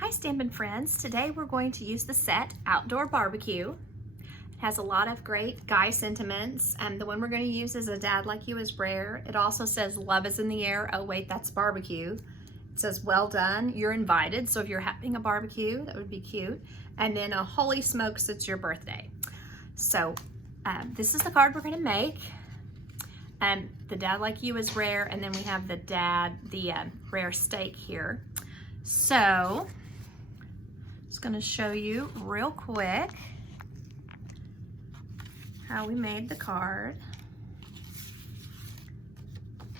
Hi Stampin' friends, today we're going to use the set Outdoor Barbecue. It has a lot of great guy sentiments, and the one we're going to use is A Dad Like You Is Rare. It also says love is in the air, oh wait, that's barbecue. It says well done, you're invited, so if you're having a barbecue, that would be cute. And then a holy smokes, it's your birthday. So this is the card we're going to make. The Dad Like You Is Rare, and then we have the rare steak here. So just going to show you real quick how we made the card.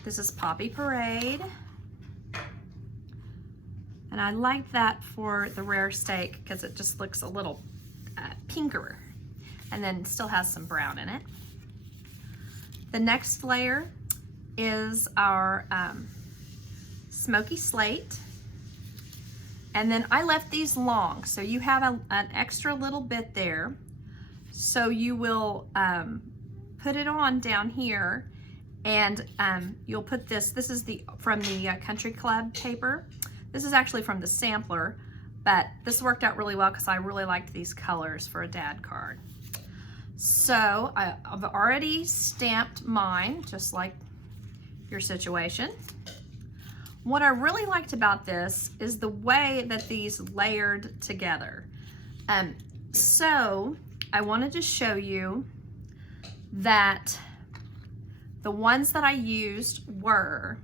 This is Poppy Parade, and I like that for the rare steak because it just looks a little pinker, and then still has some brown in it. The next layer is our smoky slate. And then I left these long, so you have an extra little bit there. So you will put it on down here, and you'll put this is from the Country Club paper. This is actually from the sampler, but this worked out really well because I really liked these colors for a dad card. So I've already stamped mine, just like your situation. What I really liked about this is the way that these layered together. So I wanted to show you that the ones that I used were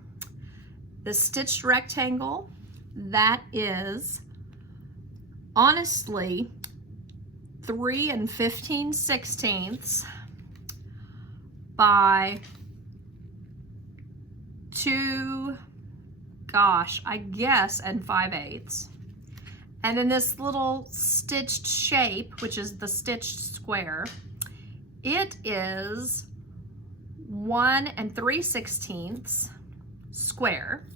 the stitched rectangle. That is honestly 3 15/16 by 2, I guess, and 5/8. And then this little stitched shape, which is the stitched square, it is 1 3/16 square.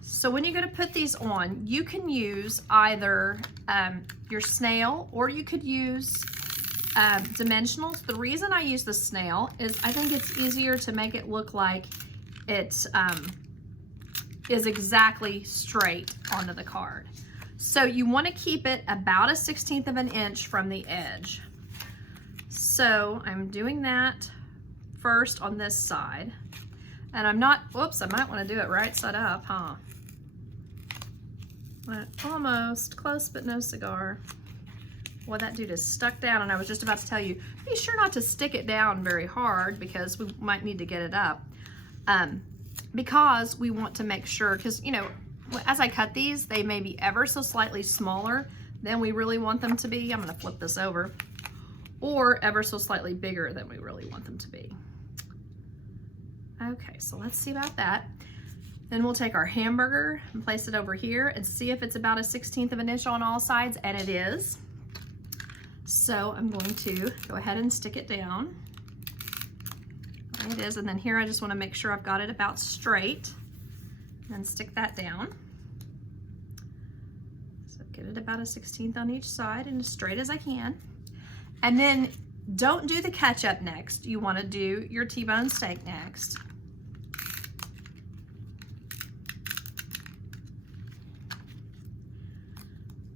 So when you're going to put these on, you can use either your snail, or you could use dimensionals. The reason I use the snail is I think it's easier to make it look like it is exactly straight onto the card. So you want to keep it about 1/16 of an inch from the edge. So I'm doing that first on this side, and I'm not, whoops, I might want to do it right side up, huh? But almost close, but no cigar. Well, that dude is stuck down, and I was just about to tell you, be sure not to stick it down very hard because we might need to get it up. Because we want to make sure, because, you know, as I cut these, they may be ever so slightly smaller than we really want them to be. I'm going to flip this over. Or ever so slightly bigger than we really want them to be. Okay, so let's see about that. Then we'll take our hamburger and place it over here and see if it's about 1/16 of an inch on all sides, and it is. So I'm going to go ahead and stick it down. There it is, and then here I just want to make sure I've got it about straight, and stick that down. So get it about 1/16 on each side and as straight as I can. And then don't do the ketchup next. You want to do your T-bone steak next.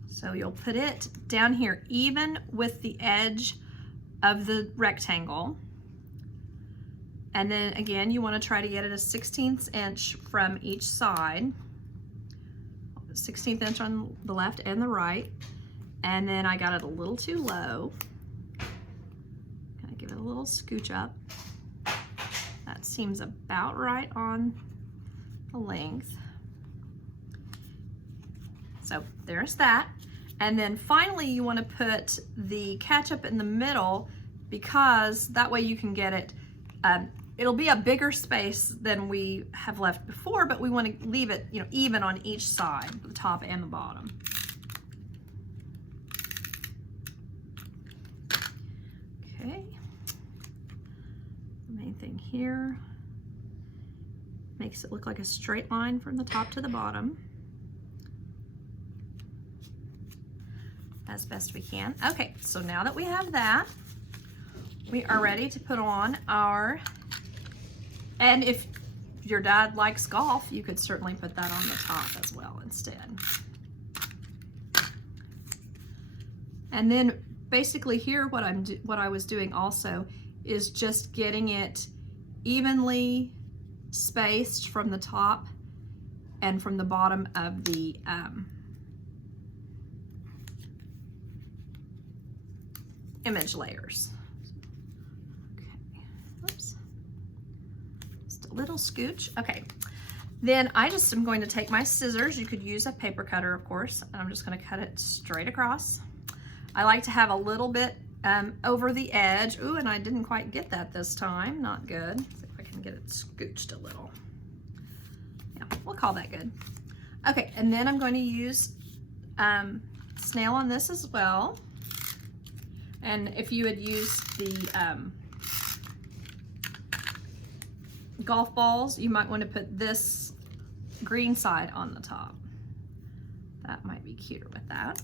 So you'll put it down here even with the edge of the rectangle. And then again, you want to try to get it 1/16 inch from each side. 1/16 inch on the left and the right. And then I got it a little too low. Kind of give it a little scooch up. That seems about right on the length. So there's that. And then finally you want to put the ketchup in the middle, because that way you can get it, it'll be a bigger space than we have left before, but we want to leave it, you know, even on each side, the top and the bottom. Okay. The main thing here makes it look like a straight line from the top to the bottom, as best we can. Okay, so now that we have that, we are ready to put on our, and if your dad likes golf, you could certainly put that on the top as well instead. And then basically here what I was doing also is just getting it evenly spaced from the top and from the bottom of the image layers. Okay, oops, just a little scooch. Okay, then I just am going to take my scissors. You could use a paper cutter, of course, and I'm just going to cut it straight across. I like to have a little bit over the edge. Ooh, and I didn't quite get that this time. Not good. See if I can get it scooched a little. Yeah, we'll call that good. Okay, and then I'm going to use snail on this as well. And if you had used the golf balls, you might want to put this green side on the top. That might be cuter with that.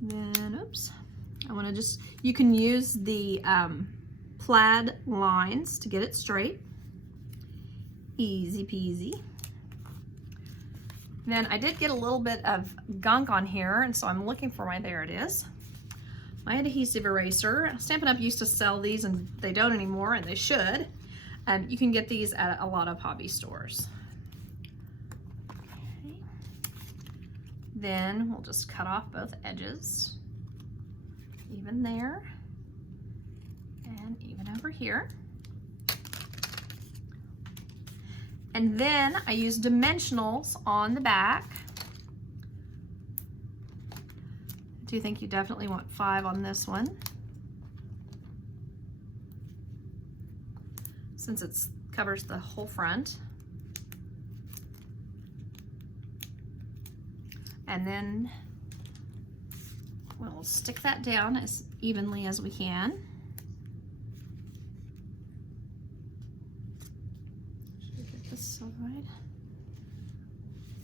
Then, oops, I want to just, you can use the plaid lines to get it straight. Easy peasy. Then I did get a little bit of gunk on here, and so I'm looking for there it is. My adhesive eraser. Stampin' Up! Used to sell these, and they don't anymore, and they should. You can get these at a lot of hobby stores. Okay. Then we'll just cut off both edges, even there, and even over here. And then I use dimensionals on the back. I do think you definitely want 5 on this one, since it covers the whole front. And then we'll stick that down as evenly as we can. Side.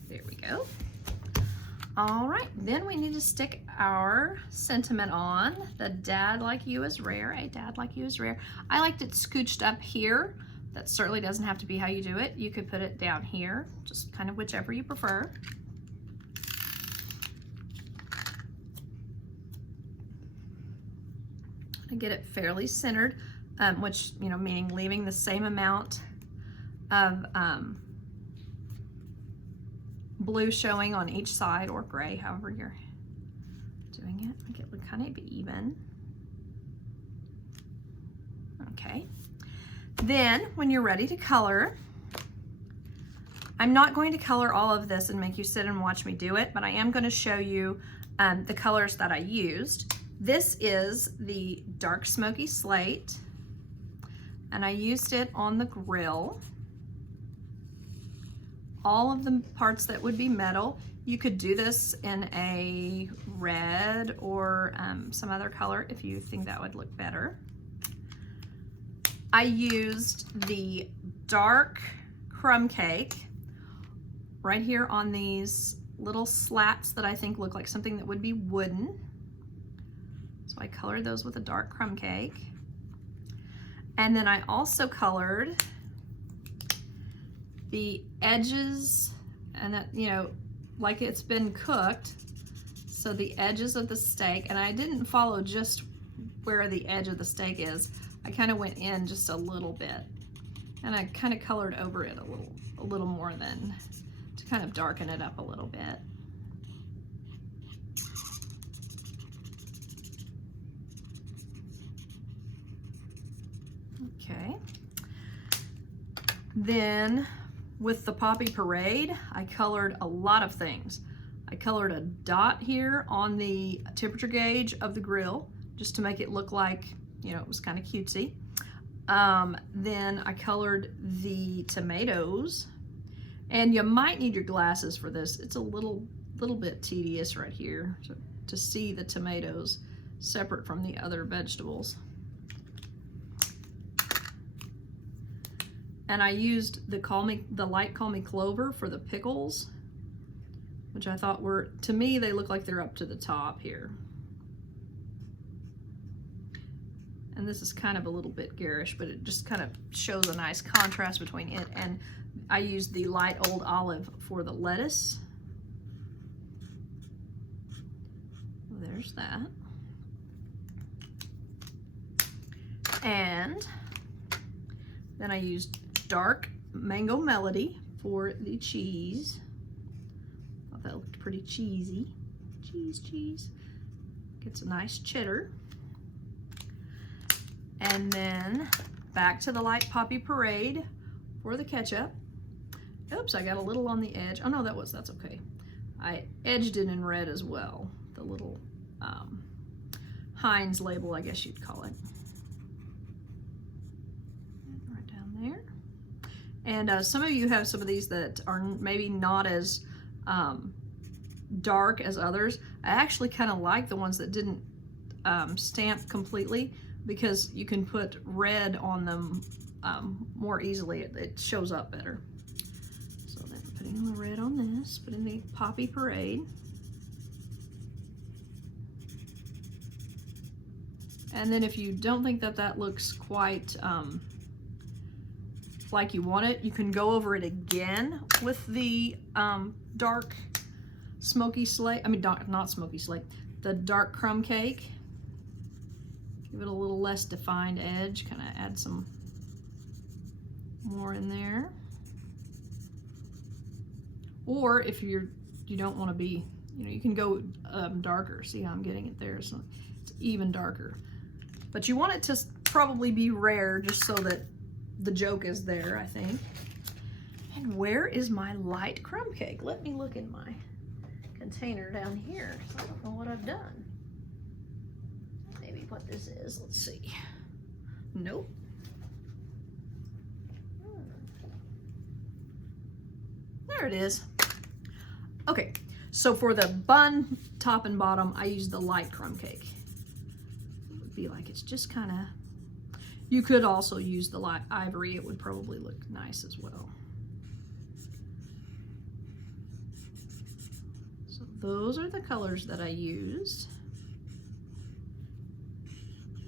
There we go. All right, then we need to stick our sentiment on. The Dad Like You is Rare, a Dad Like You is Rare. I liked it scooched up here. That certainly doesn't have to be how you do it. You could put it down here, just kind of whichever you prefer. I get it fairly centered, which, you know, meaning leaving the same amount of blue showing on each side, or gray, however you're doing it. Make it look kind of even. Okay. Then when you're ready to color, I'm not going to color all of this and make you sit and watch me do it, but I am going to show you the colors that I used. This is the dark smoky slate, and I used it on the grill. All of the parts that would be metal. You could do this in a red or some other color if you think that would look better. I used the dark crumb cake right here on these little slats that I think look like something that would be wooden. So I colored those with a dark crumb cake. And then I also colored the edges, and that, you know, like it's been cooked, so the edges of the steak, and I didn't follow just where the edge of the steak is. I kind of went in just a little bit, and I kind of colored over it a little more than to kind of darken it up a little bit. Okay. Then with the Poppy Parade, I colored a lot of things. I colored a dot here on the temperature gauge of the grill, just to make it look like, you know, it was kind of cutesy. Then I colored the tomatoes, and you might need your glasses for this. It's a little bit tedious right here to see the tomatoes separate from the other vegetables. And I used the light Call Me Clover for the pickles, which I thought were, to me, they look like they're up to the top here. And this is kind of a little bit garish, but it just kind of shows a nice contrast between it. And I used the light Old Olive for the lettuce. there's that. And then I used dark Mango Melody for the cheese. Thought that looked pretty cheesy. Cheese. Gets a nice cheddar. And then back to the Light Poppy Parade for the ketchup. Oops, I got a little on the edge. Oh no, that's okay. I edged it in red as well. The little Heinz label, I guess you'd call it. Right down there. And some of you have some of these that are maybe not as dark as others. I actually kind of like the ones that didn't stamp completely, because you can put red on them more easily. It shows up better. So then putting the red on this, putting the Poppy Parade. And then if you don't think that that looks quite like you want it, you can go over it again with the dark smoky slate. I mean, not smoky slate, the dark crumb cake. Give it a little less defined edge, kind of add some more in there. Or if you don't want to be, you can go darker. See how I'm getting it there? So it's even darker. But you want it to probably be rare, just so that the joke is there, I think. And where is my light crumb cake? Let me look in my container down here. So I don't know what I've done. Maybe what this is. Let's see. Nope. There it is. Okay, so for the bun top and bottom, I use the light crumb cake. It would be like it's just kind of. You could also use the light ivory. It would probably look nice as well. So those are the colors that I used.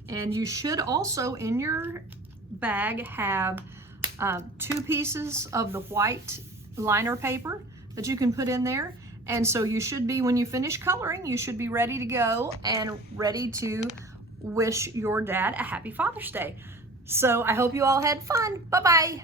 And you should also, in your bag, have 2 pieces of the white liner paper that you can put in there. And so you should be, when you finish coloring, you should be ready to go and ready to wish your dad a happy Father's Day. So I hope you all had fun. Bye-bye.